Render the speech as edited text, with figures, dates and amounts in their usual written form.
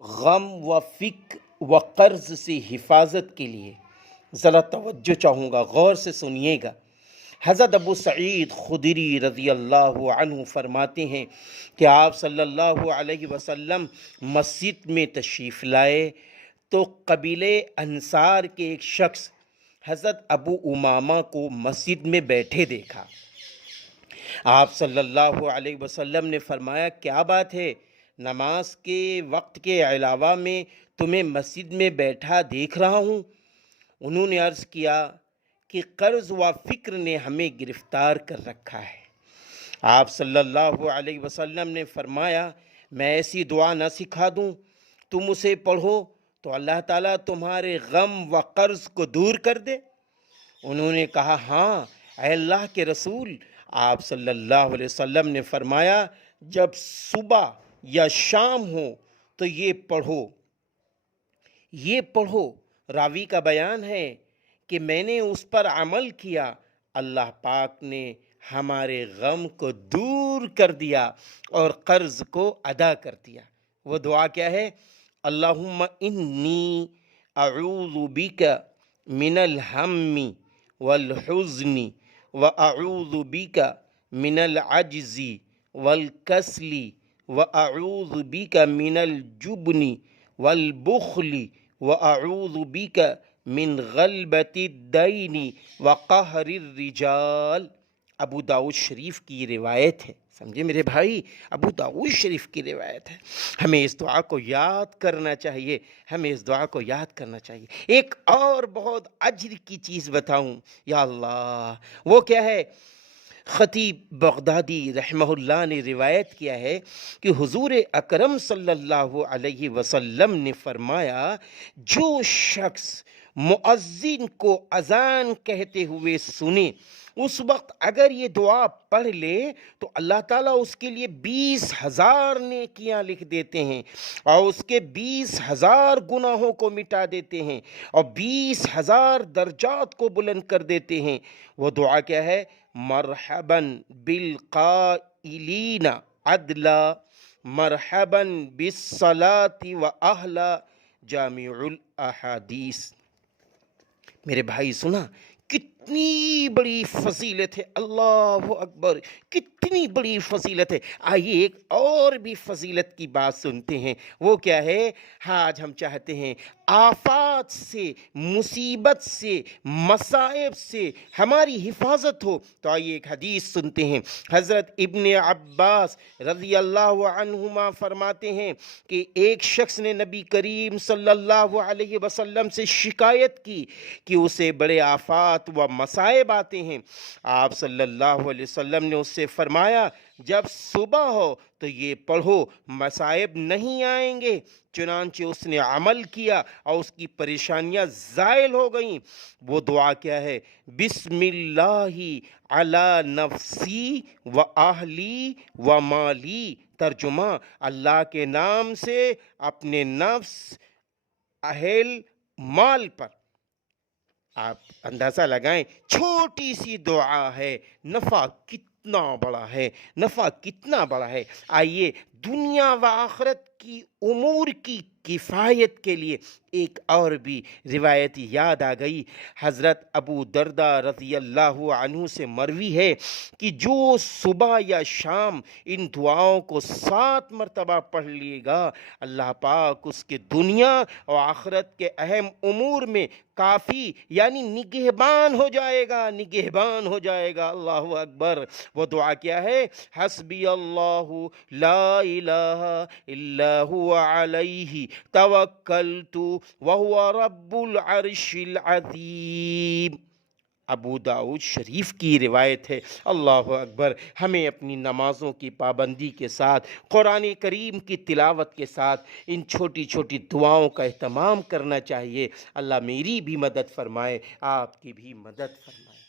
غم و فکر و قرض سے حفاظت کے لیے ذرا توجہ چاہوں گا، غور سے سنیے گا۔ حضرت ابو سعید خدری رضی اللہ عنہ فرماتے ہیں کہ آپ صلی اللہ علیہ وسلم مسجد میں تشریف لائے تو قبیلہ انصار کے ایک شخص حضرت ابو امامہ کو مسجد میں بیٹھے دیکھا۔ آپ صلی اللہ علیہ وسلم نے فرمایا، کیا بات ہے؟ نماز کے وقت کے علاوہ میں تمہیں مسجد میں بیٹھا دیکھ رہا ہوں۔ انہوں نے عرض کیا کہ قرض و فکر نے ہمیں گرفتار کر رکھا ہے۔ آپ صلی اللہ علیہ وسلم نے فرمایا، میں ایسی دعا نہ سکھا دوں، تم اسے پڑھو تو اللہ تعالیٰ تمہارے غم و قرض کو دور کر دے؟ انہوں نے کہا، ہاں اے اللہ کے رسول۔ آپ صلی اللہ علیہ وسلم نے فرمایا، جب صبح یا شام ہو تو یہ پڑھو۔ راوی کا بیان ہے کہ میں نے اس پر عمل کیا، اللہ پاک نے ہمارے غم کو دور کر دیا اور قرض کو ادا کر دیا۔ وہ دعا کیا ہے؟ اللہم انی اعوذ بک من الہم والحزن واعوذ بک من العجز والکسل واعوذ بک من الجبن والبخل واعوذ بک من غلبۃ الدین وقہر الرجال۔ ابو داؤد شریف کی روایت ہے، سمجھے میرے بھائی، ابو داؤد شریف کی روایت ہے۔ ہمیں اس دعا کو یاد کرنا چاہیے، ایک اور بہت اجر کی چیز بتاؤں، یا اللہ، وہ کیا ہے؟ خطیب بغدادی رحمہ اللہ نے روایت کیا ہے کہ حضور اکرم صلی اللہ علیہ وسلم نے فرمایا، جو شخص مؤذن کو اذان کہتے ہوئے سنے، اس وقت اگر یہ دعا پڑھ لے تو اللہ تعالیٰ اس کے لیے 20,000 نیکیاں لکھ دیتے ہیں اور اس کے 20,000 گناہوں کو مٹا دیتے ہیں اور 20,000 درجات کو بلند کر دیتے ہیں۔ وہ دعا کیا ہے؟ مرحباً بالقائلین عدلا مرحباً بالصلاة وأہلا جامع الاحادیث۔ میرے بھائی سنا، کتنی بڑی فضیلت ہے، اللہ اکبر، کتنی بڑی فضیلت ہے۔ آئیے ایک اور بھی فضیلت کی بات سنتے ہیں، وہ کیا ہے؟ آج ہم چاہتے ہیں آفات سے، مصیبت سے، مصائب سے ہماری حفاظت ہو، تو آئیے ایک حدیث سنتے ہیں۔ حضرت ابن عباس رضی اللہ عنہما فرماتے ہیں کہ ایک شخص نے نبی کریم صلی اللہ علیہ وسلم سے شکایت کی کہ اسے بڑے آفات و مصائب آتے ہیں۔ آپ صلی اللہ علیہ وسلم نے اس سے فرمایا، جب صبح ہو تو یہ پڑھو، مصائب نہیں آئیں گے۔ چنانچہ اس نے عمل کیا اور اس کی پریشانیاں زائل ہو گئیں۔ وہ دعا کیا ہے؟ بسم اللہ علی نفسی و اہلی و مالی۔ ترجمہ، اللہ کے نام سے اپنے نفس، اہل، مال پر۔ آپ اندازہ لگائیں، چھوٹی سی دعا ہے، نفع کتنا بڑا ہے۔ آئیے دنیا و آخرت کی امور کی کفایت کے لیے ایک اور بھی روایت یاد آ گئی۔ حضرت ابو درداء رضی اللہ عنہ سے مروی ہے کہ جو صبح یا شام ان دعاؤں کو 7 مرتبہ پڑھ لیے گا، اللہ پاک اس کے دنیا اور آخرت کے اہم امور میں کافی، یعنی نگہبان ہو جائے گا۔ اللہ اکبر۔ وہ دعا کیا ہے؟ حسبی اللہ لا الہ الا هو علیہ توکلت وہو رب العرش العظیم۔ ابو داؤد شریف کی روایت ہے۔ اللہ اکبر۔ ہمیں اپنی نمازوں کی پابندی کے ساتھ، قرآن کریم کی تلاوت کے ساتھ ان چھوٹی چھوٹی دعاؤں کا اہتمام کرنا چاہیے۔ اللہ میری بھی مدد فرمائے، آپ کی بھی مدد فرمائے۔